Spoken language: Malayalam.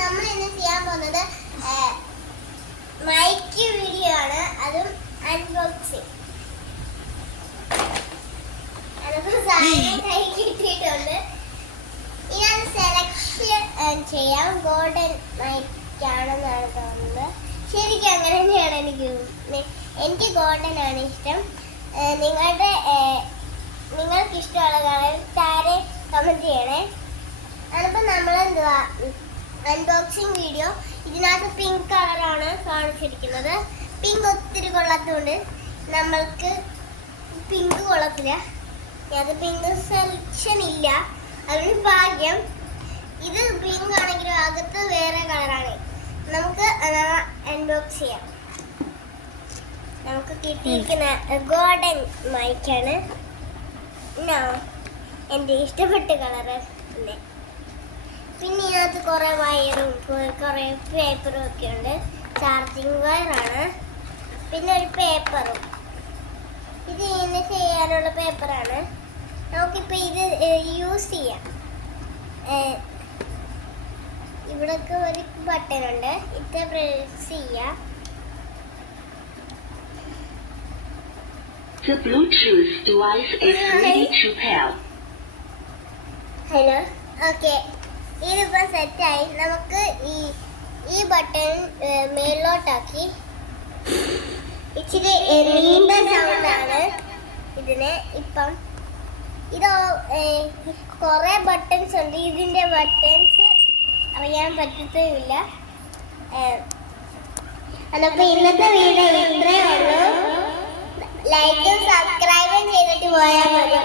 നമ്മൾ ഇന്ന് ചെയ്യാൻ പോകുന്നത് മൈക്ക് വീഡിയോ ആണ്, അതും അൺബോക്സിങ്. അതിപ്പോൾ സാധനം കൈ കിട്ടിയിട്ടുണ്ട്. ഇതിനകത്ത് സെലക്ഷൻ ചെയ്യാം. ഗോൾഡൻ മൈക്കാണെന്നാണ് തോന്നുന്നത്. ശരിക്കും അങ്ങനെ തന്നെയാണ് എനിക്ക് ഗോൾഡൻ ആണ് ഇഷ്ടം. നിങ്ങൾക്ക് ഇഷ്ടമുള്ള കളർ താരെ കമൻറ്റ് ചെയ്യണേ. അതിപ്പോൾ നമ്മളെന്തുവാ അൺബോക്സിങ് വീഡിയോ. ഇതിനകത്ത് പിങ്ക് കളറാണ് കാണിച്ചിരിക്കുന്നത്. പിങ്ക് ഒത്തിരി കൊള്ളാത്തതുകൊണ്ട് നമ്മൾക്ക് പിങ്ക് കൊള്ളത്തില്ല. അത് പിങ്ക് സെലക്ഷൻ ഇല്ല, അതൊരു ഭാഗ്യം. ഇത് പിങ്ക് ആണെങ്കിലും അകത്ത് വേറെ കളറാണ്. നമുക്ക് അൺബോക്സ് ചെയ്യാം. നമുക്ക് കിട്ടിയിരിക്കുന്ന ഗോൾഡൻ മൈക്കാണ്. എൻ്റെ ഇഷ്ടപ്പെട്ട കളറ്. പിന്നെ ഇതിനകത്ത് കുറേ വയറും കുറേ പേപ്പറും ഒക്കെ ഉണ്ട്. ചാർജിങ് വയറാണ്. പിന്നെ ഒരു പേപ്പറും. ഇത് ഇങ്ങനെ ചെയ്യാനുള്ള പേപ്പറാണ്. നമുക്കിപ്പോൾ ഇത് യൂസ് ചെയ്യാം. ഇവിടൊക്കെ ഒരു ബട്ടൺ ഉണ്ട്. ഇത് പ്രസ് ചെയ്യാം. The Bluetooth device is ready to pair. Hello, okay, ഇതിപ്പോൾ സെറ്റായി. നമുക്ക് ഈ ബട്ടൺ മേലോട്ടാക്കി. ഇച്ചിരി നീണ്ട സൗണ്ടാണ് ഇതിന്. ഇപ്പം ഇത് കുറേ ബട്ടൺസ് ഉണ്ട്. ഇതിൻ്റെ ബട്ടൺസ് അറിയാൻ പറ്റത്തുമില്ല. അപ്പോൾ ഇന്നത്തെ വീഡിയോ ഇത്രയേ ഉള്ളൂ. ലൈക്കും സബ്സ്ക്രൈബും ചെയ്തിട്ട് പോയാൽ മതി.